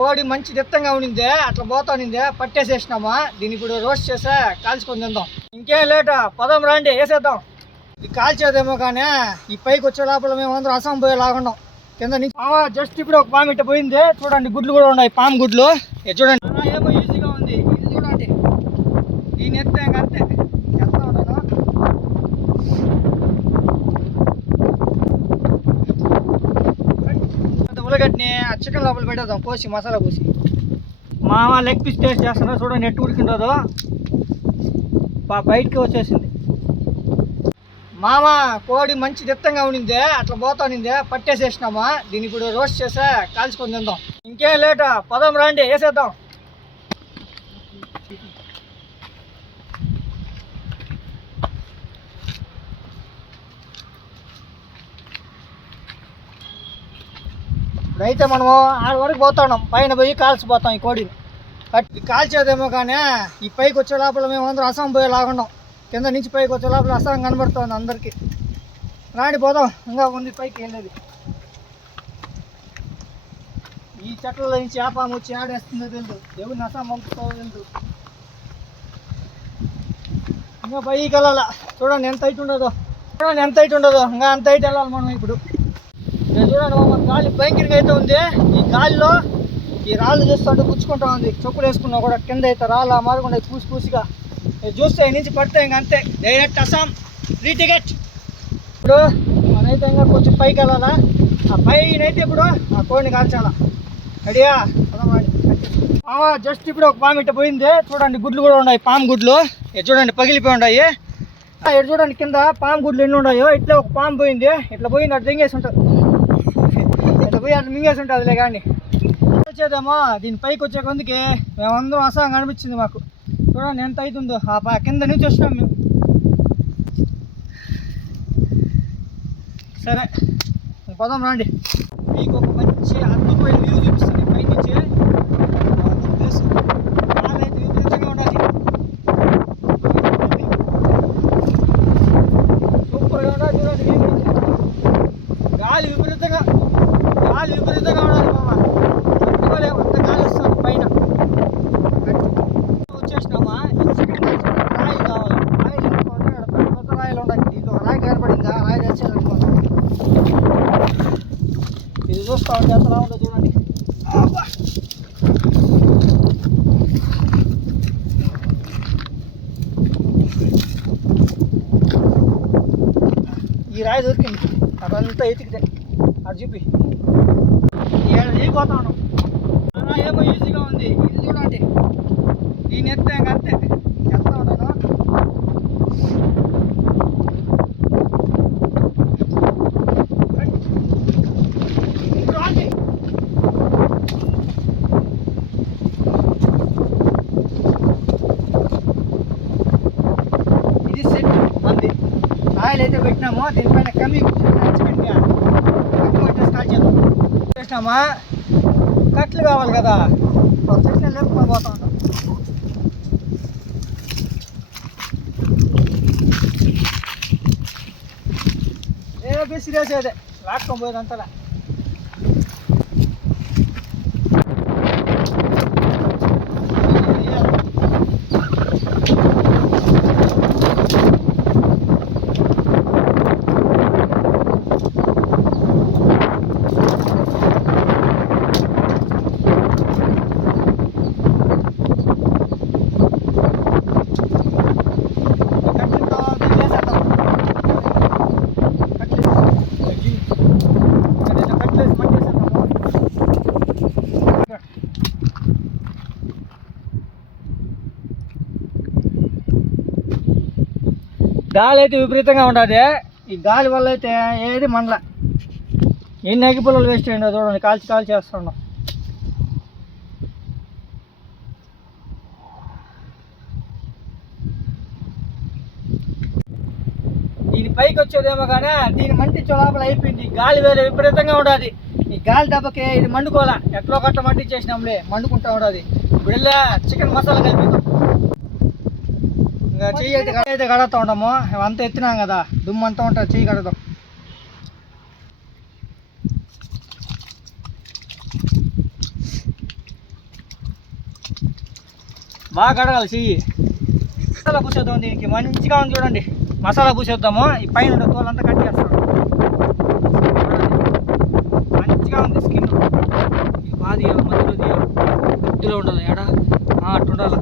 కోడి మంచి దిత్తంగా ఉండిందే, అట్లా పోతా ఉండిందే, పట్టేసేసినామా. దీన్ని ఇప్పుడు రోస్ట్ చేసా కాల్చుకొని తిందాం. ఇంకేం లేట, పదం రండి వేసేద్దాం. ఇది కాల్చేదేమో కానీ ఈ పైకి వచ్చే లోపల మేము అందరం అసం పోయేలాగుండం కింద నుంచి. జస్ట్ ఇప్పుడు ఒక పాము ఇట్ట పోయింది చూడండి, గుడ్లు కూడా ఉన్నాయి, పాము గుడ్లు. చూడండి ఏమో ఈజీగా ఉంది ఇది చూడండి. దీని ఎత్తే అంతే ఎత్తా ఉన్నాను. ఉల్లగడ్డని ఆ చికెన్ లోపల పెట్టేద్దాం, కోసి మసాలా పూసి. మామ లెగ్ పీస్ టేస్ట్ చేస్తున్నా చూడండి, ఎట్టు ఉడికింటుందో. బయటికి వచ్చేసింది. మామ కోడి మంచి దిత్తంగా ఉండిందే, అట్లా పోతా ఉండిందే, పట్టేసేసినామా. దీన్ని ఇప్పుడు రోస్ట్ చేసా కాల్చుకొని తిందాం. ఇంకేం లేట, పదం రండి వేసేద్దాం. ఇప్పుడైతే మనము ఆడ వరకు పోతున్నాం, పైన పోయి కాల్చిపోతాం ఈ కోడిని. కాల్చేదేమో కానీ ఈ పైకి వచ్చే లోపల మేము అందరం అసం పోయేలాగుండం కింద నుంచి. పైకి వచ్చే లోపల అసం కనబడుతుంది అందరికీ. రాండి పోదాం, ఇంకా ఉంది పైకి వెళ్ళేది. ఈ చెట్ల నుంచి చేపాము వచ్చి ఆడేస్తుందో తెలుసు, దేవుడిని అసం పంపుతుందో తెలుసు. ఇంకా పైకి వెళ్ళాలా చూడండి, ఎంత హైట్ ఉండదో చూడండి, ఎంత హైట్ ఉండదో. ఇంకా అంత హైట్ వెళ్ళాలి మనం ఇప్పుడు. చూడండి గాలి భయంకరంగా అయితే ఉంది. ఈ గాలిలో ఈ రాళ్ళు చూస్తుంటే పుచ్చుకుంటా ఉంది. చెప్పులు వేసుకున్నా కూడా కింద అయితే రాళ్ళు మారకుండా పూసి పూసిగా చూస్తే నుంచి పడితే ఇంక అంతే, డైరెక్ట్ అస్సాం ఫ్రీ టికెట్. ఇప్పుడు మనైతే ఇంకా కొంచెం పైకి వెళ్ళాలా. ఆ పైన అయితే ఇప్పుడు ఆ కోడిని కాల్చాలా. రెడీయా? జస్ట్ ఇప్పుడు ఒక పాము ఇట్ట పోయింది చూడండి, గుడ్లు కూడా ఉన్నాయి, పాము గుడ్లు. చూడండి పగిలిపోయి ఉన్నాయి. ఇటు చూడండి కింద పాము గుడ్లు ఎన్ని ఉన్నాయో. ఇట్లా ఒక పాము పోయింది, ఇట్లా పోయింది, అటు దింగేసి ఉంటుంది, ఇట్లా పోయి అట్లా మింగేసి ఉంటుందిలే. కానీ వచ్చేదేమో దీని పైకి వచ్చే కొందుకి మేమందరం అసహంగా అనిపించింది మాకు. చూడండి ఎంత అవుతుందో, ఆ కింద నుంచి వచ్చినాం మేము. సరే పదం రండి, మీకు ఒక మంచి అద్భుతమైన వ్యూ చూపిస్తుంది పైనుంచి. ప్లేస్ అయితే విపరీతంగా ఉండాలి, సూపర్గా ఉండాలి. చూడండి గాలి విపరీతంగా ఉండాలి మామ, తట్టుకోలేము అంత గాలి వస్తుంది పైన. వచ్చేసినామా, రాయిలు కావాలి, రాయిలు అనుకోండి, పెద్ద పెద్ద రాయిలు ఉండాలి. దీంట్లో రాయి కనపడిందా, రాయి తెచ్చేయాలనుకోండి. ఇది చూస్తా ఉంటే ఎంత ఉందో చూడండి. ఈ రాయి దొరికింది, అదంతా ఎతికితే అది చూపి పోతా ఉన్నాం. ఏమో ఈజీగా ఉంది ఇది చూడండి. దీని ఎత్తే అంతే ఎత్తా ఉన్నాను. ఇది సెట్ అంది. ఆయిల్ అయితే పెట్టినాము, దీనిపైన కమ్మి చికెన్ స్టార్ట్ చేసినామా. కట్లు కావాలి కదా, చెట్లు లేకపోతే పోతా ఉంటాం. సిరియాసేదే లాక్కొని పోయేదంతలా. గాలి అయితే విపరీతంగా ఉంటుంది. ఈ గాలి వల్ల అయితే ఏది మనల ఎన్ని అగ్గి పుల్లలు వేస్ట్ అయ్యిందో చూడండి, కాల్చి వేస్తున్నాం. దీని పైకి వచ్చేదేమో కానీ దీని మంటించే లోపల అయిపోయింది. గాలి వేరే విపరీతంగా ఉండదు. ఈ గాలి దెబ్బకి ఇది మండుకోలే, ఎట్లో గట్ట మంటించేసినాంలే, మండుకుంటా ఉండదు. ఇప్పుడు వెళ్ళా చికెన్ మసాలా కలిపిద్దాం. ఇంకా చెయ్యి అయితే కడుగుతూ ఉంటాము, అంతా ఎత్తినాం కదా, దుమ్ము అంతా ఉంటుంది, చెయ్యి కడదాం. బాగా కడగాలి చెయ్యి. మసాలా పూసేద్దాం, దీనికి మంచిగా ఉంది చూడండి. మసాలా పూసేద్దాము. ఈ పైన ఉండే తోలంతా కట్ చేస్తాం. మంచిగా ఉంది స్కిన్. ఇది బాగా తీయాలి, మధ్యలో తీయాలి, మధ్యలో ఉండదు ఎడా అట్టు ఉండాలి.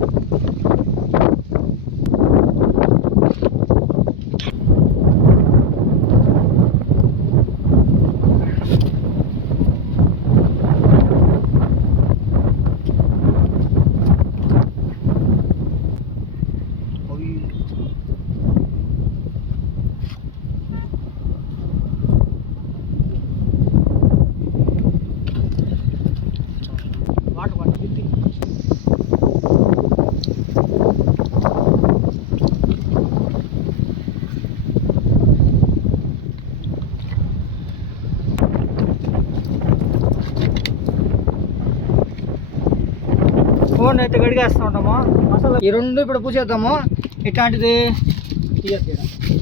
ఫోన్ అయితే గడిగేస్తూ ఉంటాము. మసాలా ఈ రెండు ఇప్పుడు పూసేద్దాము. ఇట్లాంటిది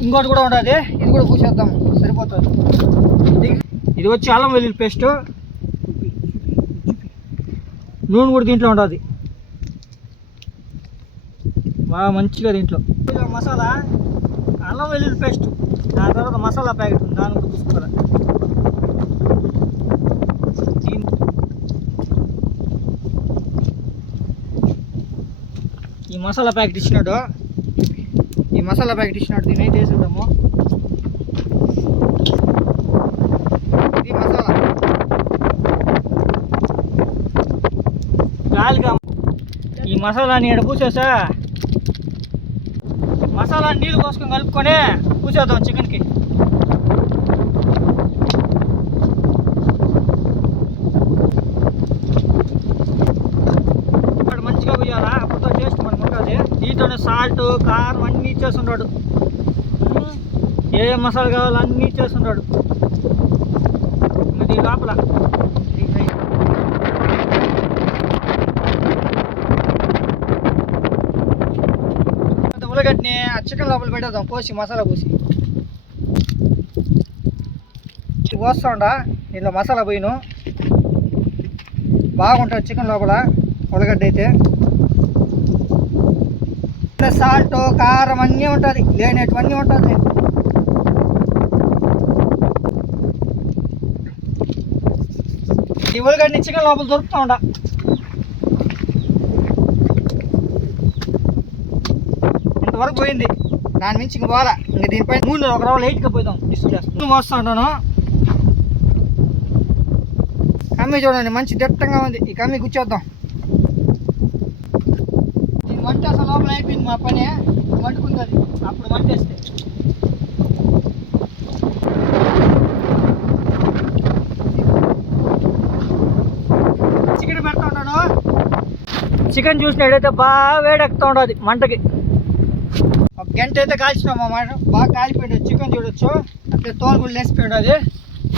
ఇంకోటి కూడా ఉంటుంది, ఇది కూడా పూసేద్దాము, సరిపోతుంది. ఇది వచ్చి అల్లం వెల్లుల్లి పేస్ట్. నూనె కూడా దీంట్లో ఉంటుంది బాగా మంచిగా. దీంట్లో మసాలా, అల్లం వెల్లుల్లి పేస్ట్, దాని తర్వాత మసాలా ప్యాకెట్ ఉంది, దాన్ని కూడా పూసుకోవాలి. ఈ మసాలా ప్యాకెట్ ఇచ్చినాడు, దీన్ని అయితే వేసేద్దాము. ఇది మసాలా గాలిగా. ఈ మసాలాని ఇక్కడ పూసేసా. మసాలా నీళ్ళు పోసుకొని కలుపుకొని పూసేద్దాం చికెన్కి. మంచిగా పోయాలా, అప్పుడుతో టేస్ట్ మనకు ఉంటుంది. దీంట్లోనే సాల్ట్, కారం అన్నీ ఇచ్చేస్తున్నాడు. ఏ మసాలా కావాలో అన్నీ ఇచ్చేస్తున్నాడు. దీని లోపల ఉల్లగడ్డని ఆ చికెన్ లోపల పెట్టేద్దాం, పోసి మసాలా పోసి పోస్తాండా. దీంట్లో మసాలా పోయిను బాగుంటుంది చికెన్ లోపల. ఉల్లగడ్డ అయితే సాల్ట్, కారం అన్నీ ఉంటుంది, లేనటువన్నీ ఉంటుంది. ఈ ఉల్లగడ్డని చికెన్ లోపల దొరుకుతూ ఉండ. ఇంతవరకు పోయింది, దాని మించి ఇంక పోవాలా. ఇంక దీనిపై నూనె ఒక రవ్వ లైట్గా పోయిదాం. నూనె పోస్తూ ఉంటాను. కమ్మి చూడండి మంచి దట్టంగా ఉంది. ఈ కమ్మి కూర్చోద్దాం. దీని వంట అసలు లోపల అయిపోయింది మా పని. వండుకుంది అది, అప్పుడు వంటేస్తే చికెన్ పెడతా ఉంటాను. చికెన్ చూసినట్టయితే బాగా వేడెక్కుతూ ఉంటుంది మంటకి. ఒక గంట అయితే కాల్చినాం అన్నమాట, బాగా కాలిపోయింది. చికెన్ చూడొచ్చు అంటే తోలు కూడా లేసిపోయి ఉంటుంది.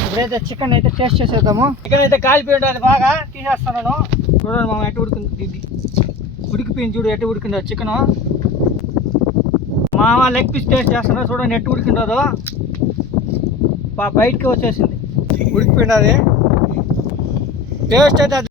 ఇప్పుడైతే చికెన్ అయితే టేస్ట్ చేసేద్దాము. చికెన్ అయితే కాలిపోయి ఉంటుంది, బాగా తీసేస్తున్నాను. చూడండి మామ ఎట్ట ఉడికింది, ఇది ఉడికిపోయింది చూడు, ఎట్ట ఉడికిందో చికెను. మామ లెగ్ పీస్ టేస్ట్ చేస్తున్నా, చూడండి ఎట్ట ఉడికిందో. బయటికి వచ్చేసింది, ఉడికిపోయింది. టేస్ట్ అయితే